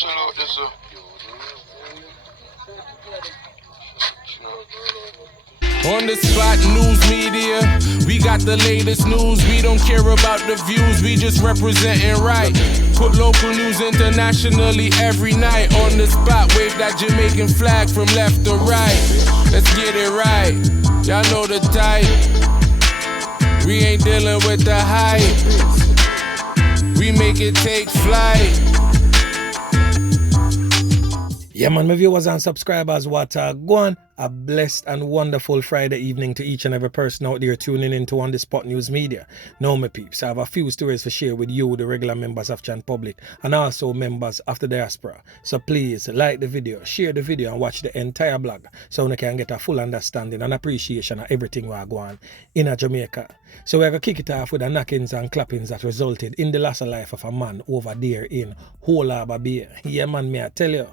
Shout out this, On the spot news media, we got the latest news. We don't care about the views, we just representing right. Put local news internationally every night. On the spot, wave that Jamaican flag from left to right. Let's get it right, y'all know the type. We ain't dealing with the hype, we make it take flight. Yeah, man, my viewers and subscribers, what go on. A blessed and wonderful Friday evening to each and every person out there tuning in to On The Spot News Media. Now, my peeps, I have a few stories to share with you, the regular members of Chan Public, and also members of the diaspora. So please like the video, share the video, and watch the entire blog so you can get a full understanding and appreciation of everything we are going in Jamaica. So we're going to kick it off with the knockings and clappings that resulted in the loss of life of a man over there in Halla Baby. Yeah, man, may I tell you.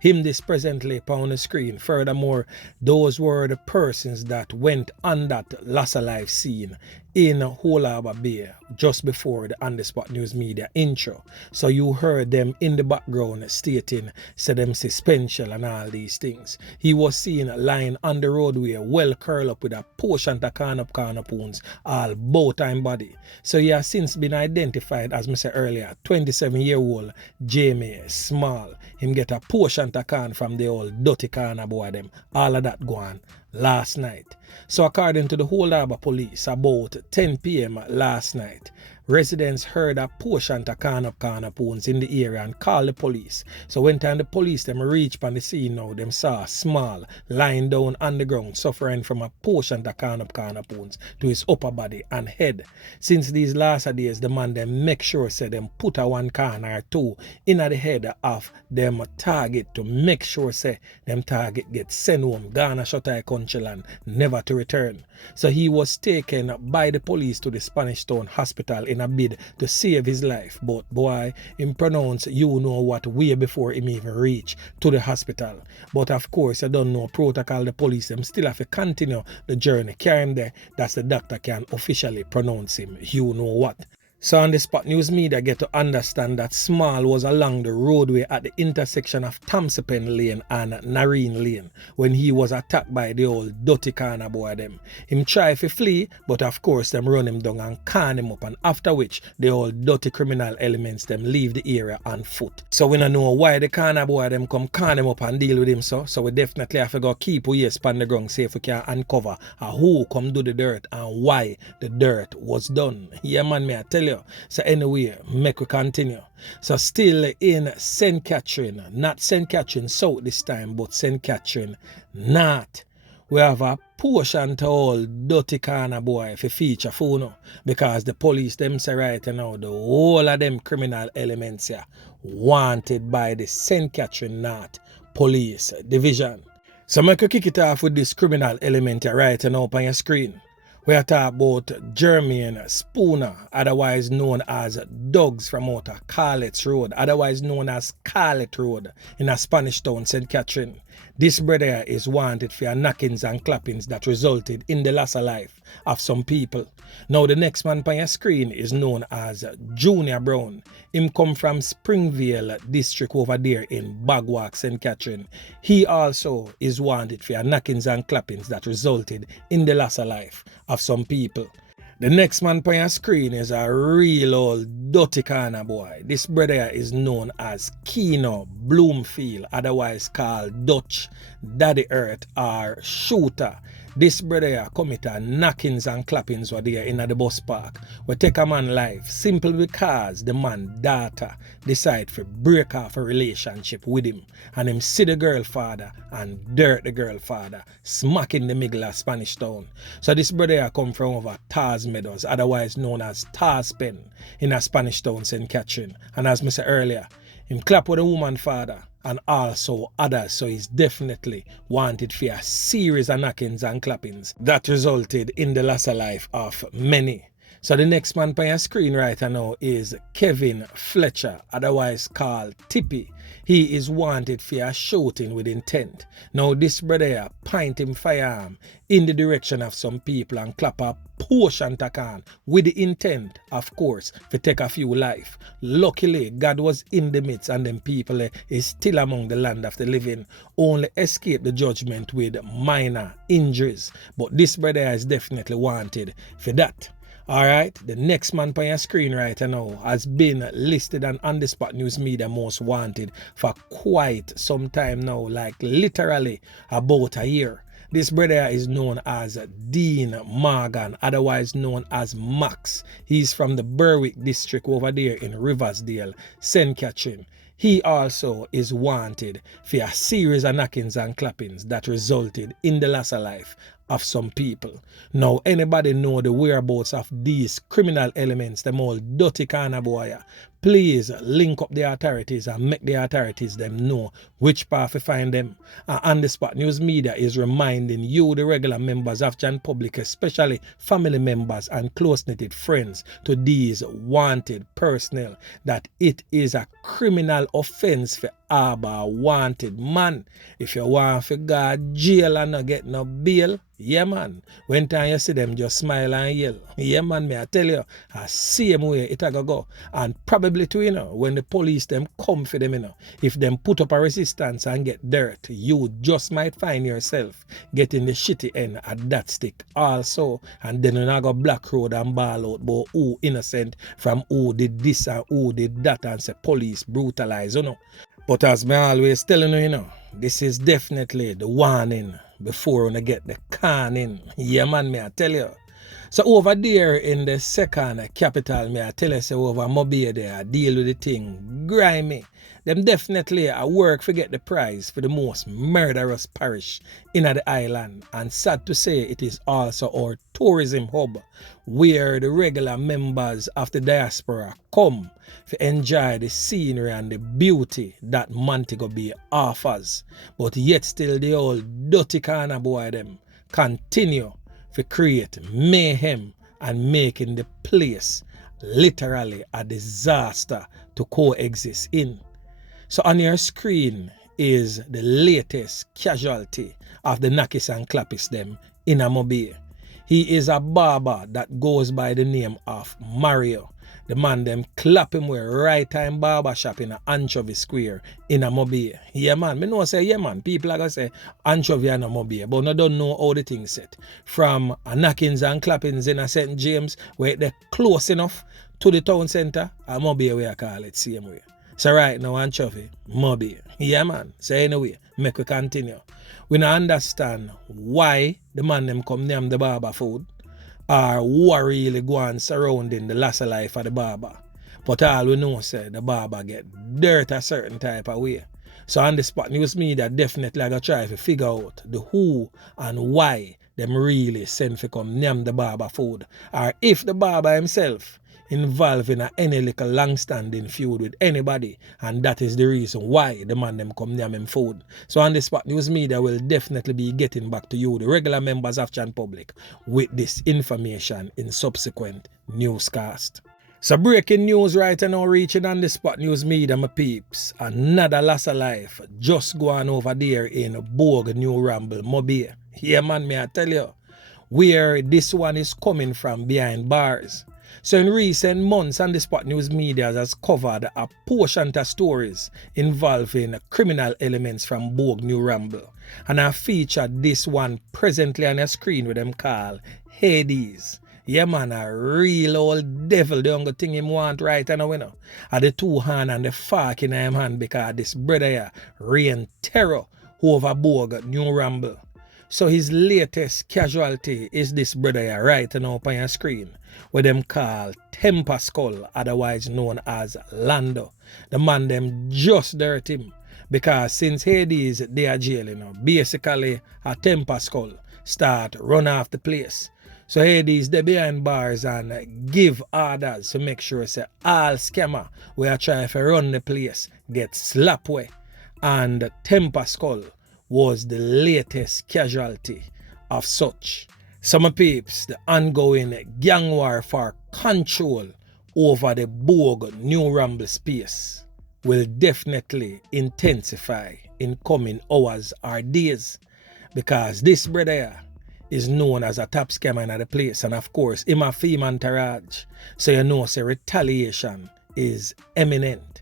Him this presently upon the screen. Furthermore, those were the persons that went on that loss of life scene in Halla Baby just before the On The Spot News Media intro. So you heard them in the background stating, say them suspension and all these things. He was seen lying on the roadway, well curled up with a portion of corner poons, all bow time body. So he has since been identified, as I said earlier, 27-year-old Jamie Small. Him get a portion of can from the old dirty corner boy them. All of that gone last night. So according to the Halla Baby police, about 10 p.m. last night, residents heard a portion of corner poons in the area and called the police. So when time the police them reached on the scene now, them saw Small lying down on the ground suffering from a portion of corner poons to his upper body and head. Since these last days, the man them make sure say them put a one corner or two in the head of them target to make sure say them target get sent home, Ghana shut eye country land, never to return. So he was taken by the police to the Spanish Town Hospital in a bid to save his life. But boy, him pronounce you know what way before him even reach to the hospital. But of course, you don't know protocol, the police them still have to continue the journey. Carry him there, that's the doctor can officially pronounce him you know what. So On The Spot News Media get to understand that Small was along the roadway at the intersection of Thompson Lane and Nareen Lane when he was attacked by the old dirty corner boy them. Him try to flee, but of course them run him down and can him up, and after which the old dirty criminal elements them leave the area on foot. So we don't know why the corner boy them come can him up and deal with him, so we definitely have to go keep our ears on the ground, see if we can uncover who come do the dirt and why the dirt was done. Yeah, man, may I tell you. So anyway, make we continue. So still in St. Catherine, not St. Catherine South this time, but St. Catherine North. We have a portion to all dirty corner boy for feature phone, because the police them say right now the whole of them criminal elements here wanted by the St. Catherine North Police Division. So make we kick it off with this criminal element here right now on your screen. We are talking about Jermaine Spooner, otherwise known as Dogs from out of Carlet's Road, otherwise known as Carlet Road in a Spanish town, St. Catherine. This brother is wanted for knockings and clappings that resulted in the loss of life of some people. Now the next man on your screen is known as Junior Brown. Him come from Springvale district over there in Bagwalk, St. Catherine. He also is wanted for knockings and clappings that resulted in the loss of life of some people. The next man on your screen is a real old dirty corner boy. This brother is known as Keno Bloomfield, otherwise called Dutch, Daddy Earth or Shooter. This brother committed knockings and clappings were there in the bus park. We take a man life simple because the man daughter decide to break off a relationship with him, and him see the girl father and dirt the girl father smack in the middle of Spanish Town. So this brother come from over Tars Meadows, otherwise known as Tarspen in a Spanish Town, St. Catherine. And as I said earlier, him clap with the woman father and also others, so he's definitely wanted for a series of knockings and clappings that resulted in the loss of life of many. So the next man on your screen right now is Kevin Fletcher, otherwise called Tippy. He is wanted for a shooting with intent. Now this brother here point him firearm in the direction of some people and clap a portion takan with the intent, of course, to take a few life. Luckily, God was in the midst and them people is still among the land of the living, only escape the judgment with minor injuries. But this brother is definitely wanted for that. Alright, the next man on your screen right now has been listed on the Spot News Media most wanted for quite some time now, like literally about a year. This brother is known as Dean Morgan, otherwise known as Max. He's from the Berwick district over there in Riversdale, St. Catherine. He also is wanted for a series of knockings and clappings that resulted in the loss of life of some people. Now, anybody know the whereabouts of these criminal elements, them all dirty kind of boy, please link up the authorities and make the authorities them know which path to find them. And On the Spot News Media is reminding you, the regular members of Jan Public, especially family members and close-knitted friends to these wanted personnel, that it is a criminal offense for harbor wanted man. If you want to go jail and not get no bail, yeah man, when time you see them just smile and yell. Yeah man, me I tell you, a same way it a go. And probably too, when the police them come for them, if them put up a resistance and get dirt, you just might find yourself getting the shitty end at that stick also. And then you go black road and ball out about who innocent from who did this and who did that, and say police brutalize, But as me always telling you, this is definitely the warning before you get the canning. Yeah man, me I tell you. So over there in the second capital, me I tell you, say over Mobay there, I deal with the thing grimy. Them definitely I work for get the prize for the most murderous parish in the island. And sad to say, it is also our tourism hub where the regular members of the diaspora come to enjoy the scenery and the beauty that Montego Bay offers. But yet still the old dirty kind of boy them continue to create mayhem and making the place literally a disaster to coexist in. So on your screen is the latest casualty of the Nakis and Clappis them in Mobay. He is a barber that goes by the name of Mario. The man them clap him with right time barber shop in a Anchovy Square in Mobay. Yeah man, me know say yeah man, people are gonna say Anchovy and Mobay, but no don't know how the thing set. From a knockings and clappings in a St. James where they're close enough to the town centre, a Mobay we call it same way. So right now Anchovy, Mobay. Yeah man, so anyway, make we continue. We don't understand why the man them come name the barber food, or who are really going surrounding the loss of life of the barber. But all we know say the barber get dirt a certain type of way. So on the Spot News Media definitely I gotta try to figure out the who and why them really send for come name the barber food, or if the barber himself involved in any little long-standing feud with anybody, and that is the reason why the man them come name him food. So on the Spot News Media will definitely be getting back to you, the regular members of Chan Public, with this information in subsequent newscast. So breaking news right now reaching on the Spot News Media, my peeps. Another loss of life just going over there in Bogue New Ramble, Mobay. Yeah man, me I tell you, where this one is coming from behind bars. So in recent months, on the Spot News Media has covered a portion of stories involving criminal elements from Bogue New Ramble. And I featured this one presently on a screen with them called Hades. Yeah man, a real old devil, the only thing him want right now, are the two hand and the fork in him hand, because this brother here reign terror over Bogue New Ramble. So his latest casualty is this brother here right now on your screen, what them call Tempa Skull, otherwise known as Lando. The man them just dirt him, because since Hades they are jail, basically a Tempa Skull start run off the place. So Hades they behind bars and give orders to make sure say all scammer we are trying to run the place get ClapWeh, and Tempa Skull was the latest casualty of such. Some peeps, the ongoing gang war for control over the Bogue New Ramble space will definitely intensify in coming hours or days, because this brother here is known as a top scammer in the place, and of course him a fame entourage, so you know say retaliation is imminent.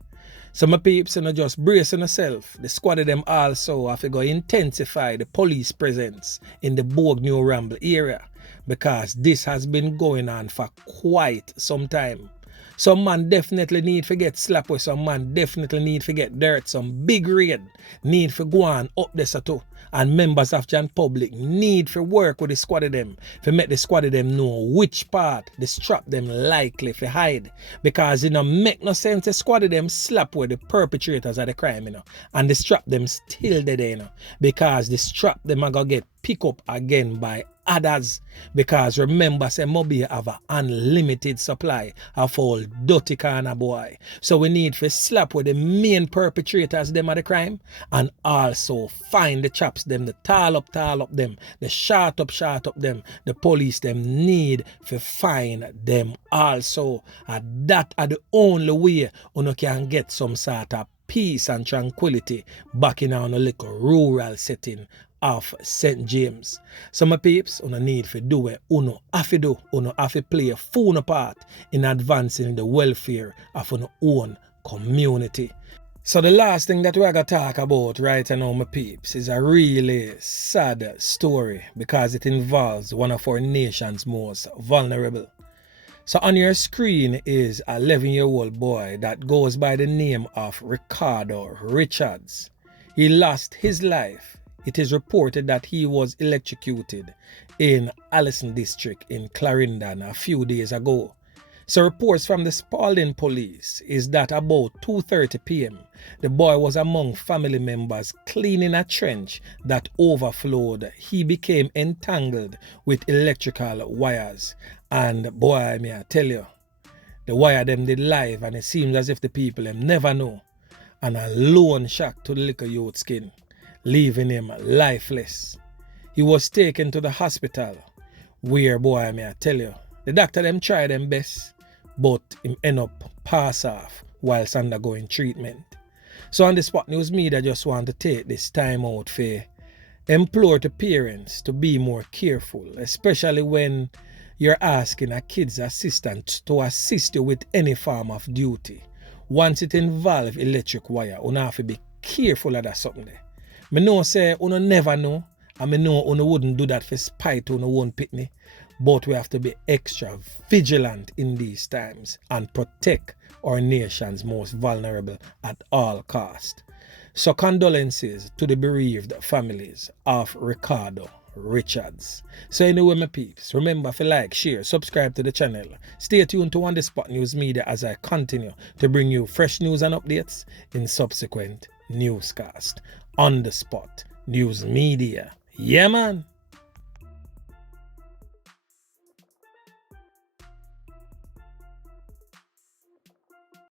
So my peeps, you know, just brace yourself. The squad of them also have to go intensify the police presence in the Bogue New Ramble area, because this has been going on for quite some time. Some man definitely need to get slapped with, some man definitely need to get dirt, some big raid need to go on up there so too. And members of Jan Public need to work with the squad of them to make the squad of them know which part the strap them likely to hide. Because it don't make no sense the squad of them slap with the perpetrators of the crime, you know, and the strap them still dead, you know, because the strap them are gonna get picked up again by others. Because remember, say Mobay have an unlimited supply of all dirty kind of boy. So we need to slap with the main perpetrators them of the crime, and also find the chaps them, the tall up them, the shot up them, the police them need to find them also. And that are the only way you can get some sort of peace and tranquility back in our little rural setting of St. James. So my peeps, you need to do it. You have to do. You have to play a full part in advancing the welfare of your own community. So the last thing that we're going to talk about right now, my peeps, is a really sad story, because it involves one of our nation's most vulnerable. So on your screen is an 11-year-old boy that goes by the name of Ricardo Richards. He lost his life. It is reported that he was electrocuted in Allison district in Clarendon a few days ago. So reports from the Spalding police is that about 2:30 p.m. the boy was among family members cleaning a trench that overflowed. He became entangled with electrical wires, and boy, may I tell you, the wire them did live, and it seems as if the people them never know, and a lone shock to the little youth skin, leaving him lifeless. He was taken to the hospital, where, boy, may I tell you, the doctor them try them best, but him end up pass off whilst undergoing treatment. So on the Spot News Media just want to take this time out for implore to parents to be more careful, especially when you're asking a kid's assistant to assist you with any form of duty. Once it involves electric wire, you have to be careful of that something there. Me know say you never know, and me know you wouldn't do that for spite on your own pitney, but we have to be extra vigilant in these times and protect our nation's most vulnerable at all cost. So condolences to the bereaved families of Ricardo Richards. So anyway, my peeps, remember to like, share, subscribe to the channel. Stay tuned to On The Spot News Media as I continue to bring you fresh news and updates in subsequent newscast. On The Spot News Media. Yeah, man.